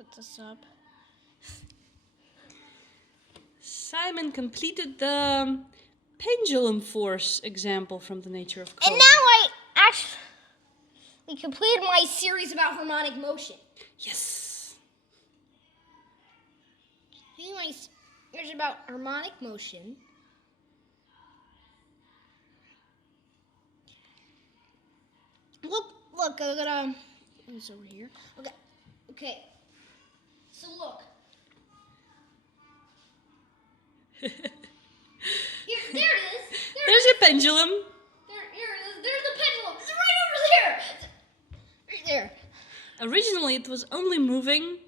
put this up. Simon completed the Pendulum Force example from the Nature of Code. And now I actually completed my series about harmonic motion. Yes. My series about harmonic motion. Look, I got it's over here. Okay. So look. Here, there it is. There's your pendulum. Here it is. There's the pendulum. It's right over there. Right there. Originally, it was only moving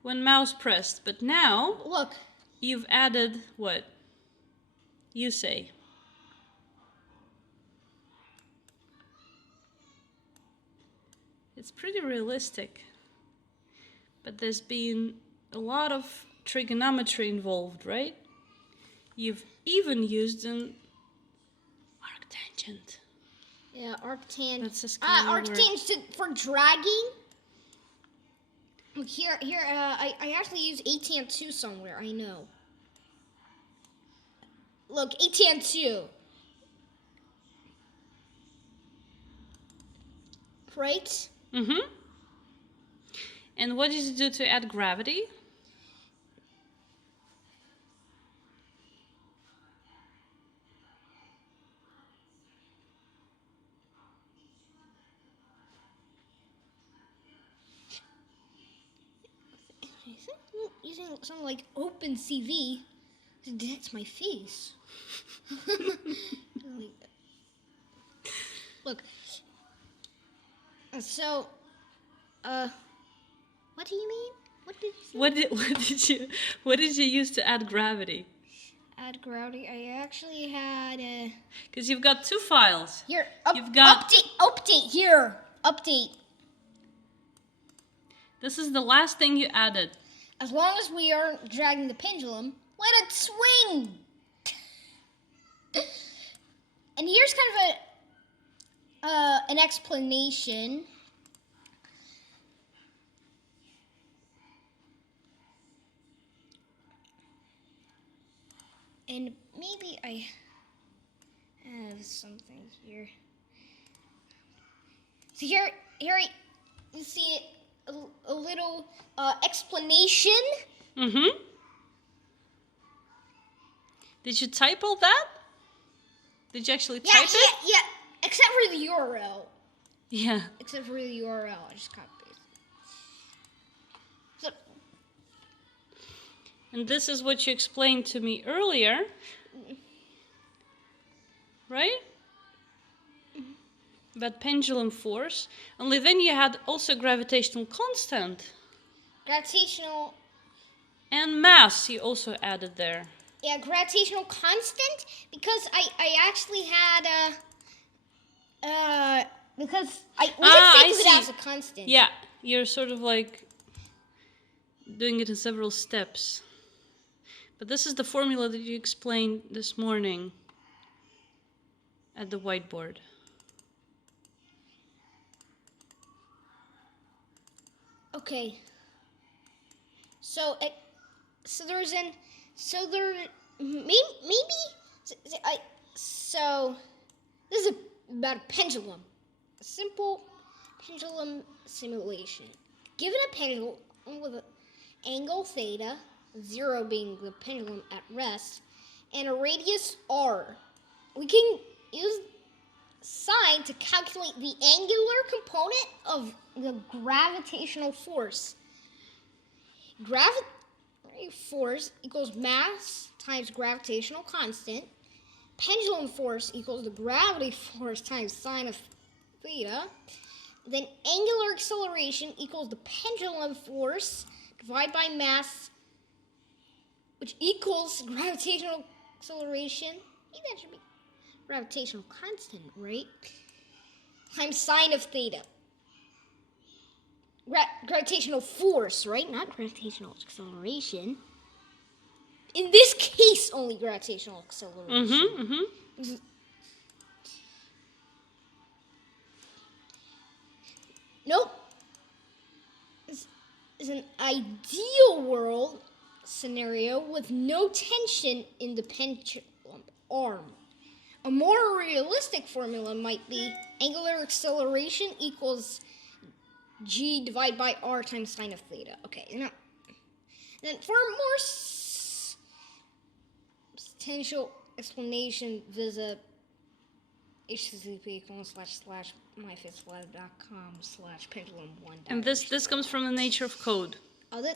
when mouse pressed, but now Look. you've added what? You say. It's pretty realistic, but there's been a lot of trigonometry involved, right? You've even used an arctangent. Yeah, arctangent. That's a scary word. Arctangent for dragging. Here, I actually use ATAN2 somewhere, I know. Look, ATAN2. Right? Mm-hmm. And what did you do to add gravity? Using something like OpenCV to detect my face. Look. So, what do you mean? What did you say? What did you use to add gravity? Add gravity. I actually had Because you've got two files. Here, You've got update here. Update. This is the last thing you added. As long as we aren't dragging the pendulum, let it swing. And here's kind of an explanation. And maybe I have something here. So here you see a little explanation. Mm-hmm. Did you type all that? Did you actually type it? Yeah. Except for the URL. Yeah. Except for the URL, I just copy paste. So, and this is what you explained to me earlier. Right? About pendulum force. Only then you had also gravitational constant. gravitational. And mass you also added there. Yeah, gravitational constant, because I actually had because we could think of it as a constant. Yeah, you're sort of like doing it in several steps. But this is the formula that you explained this morning at the whiteboard. Okay. So this is about a pendulum, a simple pendulum simulation. Given a pendulum with an angle theta, 0 being the pendulum at rest, and a radius r, we can use sine to calculate the angular component of the gravitational force. Gravity force equals mass times gravitational constant. Pendulum force equals the gravity force times sine of theta. Then angular acceleration equals the pendulum force divided by mass, which equals gravitational acceleration. I think that should be gravitational constant, right? Times sine of theta. Gravitational force, right? Not gravitational acceleration. In this case, only gravitational acceleration. Nope. is an ideal world scenario with no tension in the pendulum arm. A more realistic formula might be angular acceleration equals g divided by r times sine of theta. Okay, now then for a more substantial explanation, visit http://myfitslab.com/pendulum1. And this comes from the nature of code.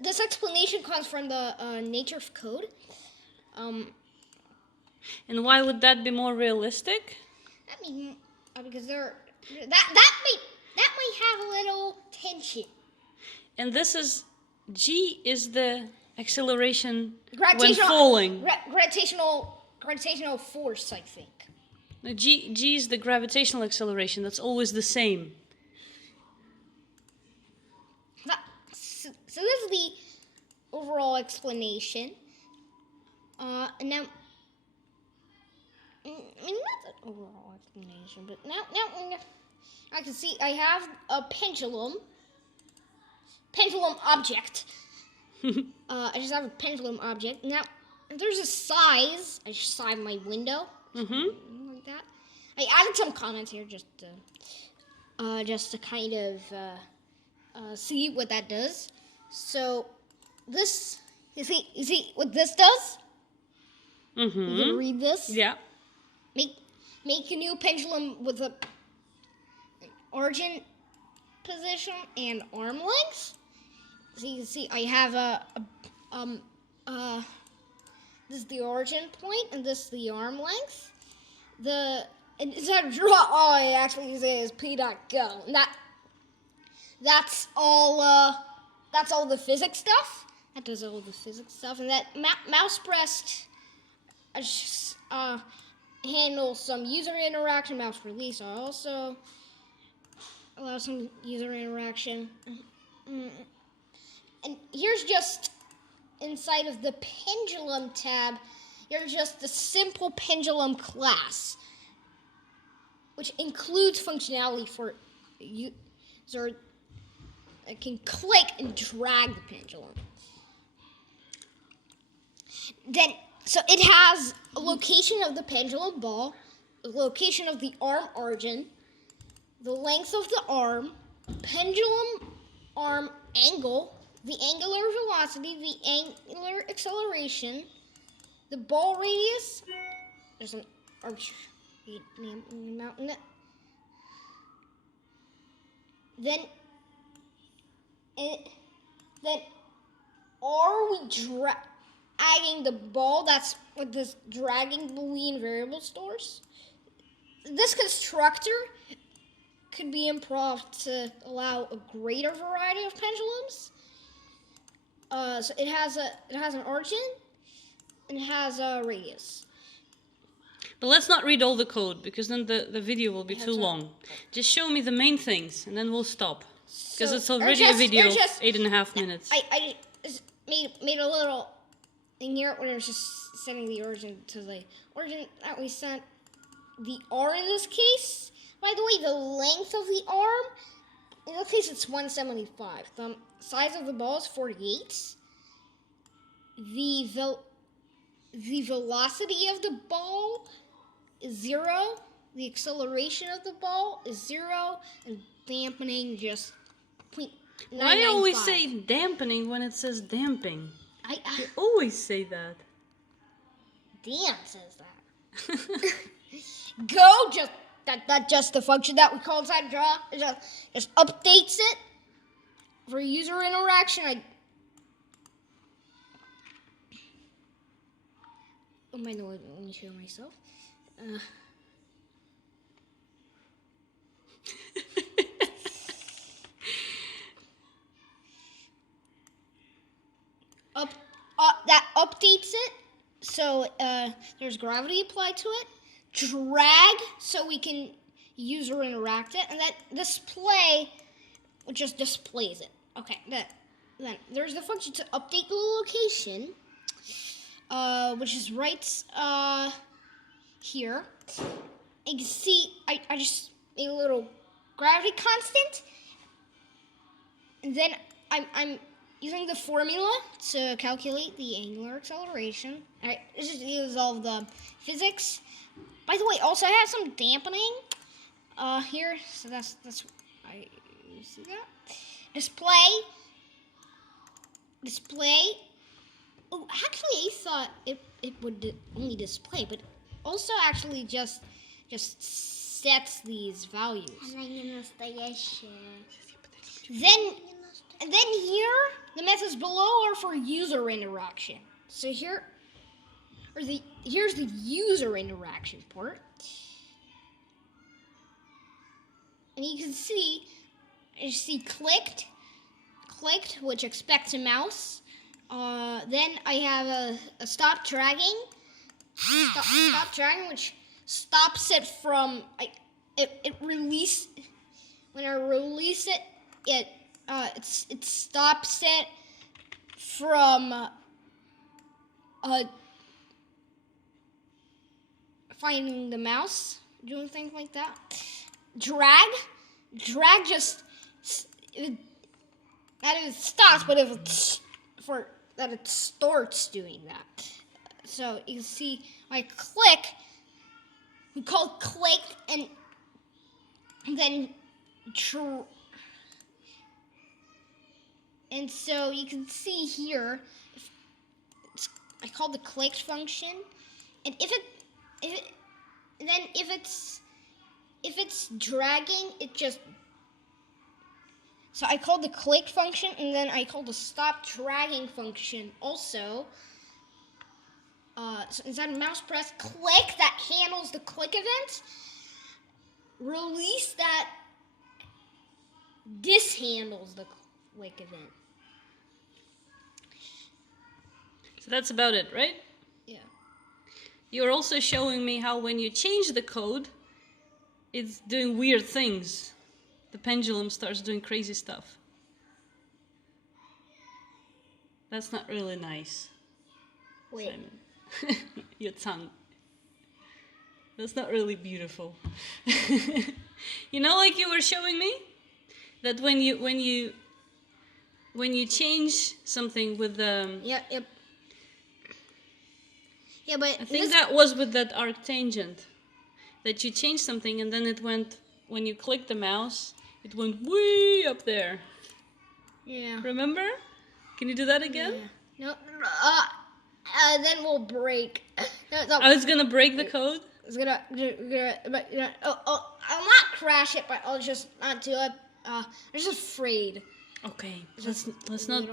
This explanation comes from the nature of code. And why would that be more realistic? I mean, because that might have a little tension. And this is g is the acceleration when falling. Gravitational force, I think. No, g is the gravitational acceleration. That's always the same. So this is the overall explanation. And now, I mean, that's an overall explanation, but now I can see I have a pendulum object. I just have a pendulum object. Now, there's a size. I just size my window. Like that. I added some comments here just to kind of see what that does. So, this, you see what this does? You can read this. Yeah. Make a new pendulum with an origin position and arm length. So you can see I have this is the origin point and this is the arm length. And instead of draw, all I actually say is p.go. And that's all the physics stuff. That does all the physics stuff. And that mouse pressed handles some user interaction. Mouse release also allows some user interaction. And here's just inside of the pendulum tab, here's just the simple pendulum class, which includes functionality for user that can click and drag the pendulum. Then, so it has a location of the pendulum ball, the location of the arm origin, the length of the arm, pendulum arm angle, the angular velocity, the angular acceleration, the ball radius. There's an arbitrary mountain. Then are we dragging the ball? That's what this dragging Boolean variable stores. This constructor could be improved to allow a greater variety of pendulums. So it has an origin and it has a radius. But let's not read all the code because then the video will be too long. Just show me the main things and then we'll stop. Because it's already a video of 8.5 minutes. I just made a little thing here when I was just setting the origin to the origin that we sent. The R in this case, by the way, the length of the arm, in this case it's 175. The size of the ball is 48. The velocity of the ball is 0. The acceleration of the ball is 0. And dampening just 0.995. Why do you always say dampening when it says damping? You always say that. Dan says that. Go, that's just the function that we call inside draw. It just updates it for user interaction. Oh my lord, let me show myself. That updates it, so there's gravity applied to it. Drag, so we can user interact it, and that display just displays it. Okay, then there's the function to update the location, which is right here. And you can see I just made a little gravity constant, and then I'm using the formula to calculate the angular acceleration. Alright, this just use all of the physics. By the way, also I have some dampening here, so that's I see that. Display. Oh, actually, I thought it would only display, but also actually just sets these values. Then here, the methods below are for user interaction. So here's the user interaction part. And you can see clicked, which expects a mouse. Then I have a stop dragging, which stops it from it release. When I release it, it stops it from finding the mouse, doing things like that. Drag just that it stops, but if it's that it starts doing that. So you can see my click. We call it click, and then and so you can see here. I call the clicked function, and if it's dragging, it just. So I call the click function, and then I call the stop dragging function also. So inside of mouse press, click that handles the click event. Release that. This handles the click event. So that's about it, right? Yeah. You're also showing me how when you change the code, it's doing weird things. The pendulum starts doing crazy stuff. That's not really nice. Wait. Simon. Your tongue. That's not really beautiful. You know, like you were showing me? That when you change something with the... Yep. Yeah, but I think that was with that arctangent. That you changed something and then it went... When you click the mouse, it went way up there. Yeah. Remember? Can you do that again? Yeah. No. Then we'll break. No. I was gonna break the code? It's gonna but I'll not crash it, but I'll just not do it. I'm just afraid. Okay. Let's not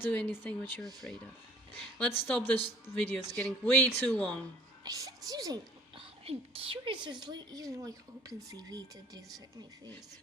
do anything what you're afraid of. Let's stop this video. It's getting way too long. I'm curious. It's using like OpenCV to dissect my face.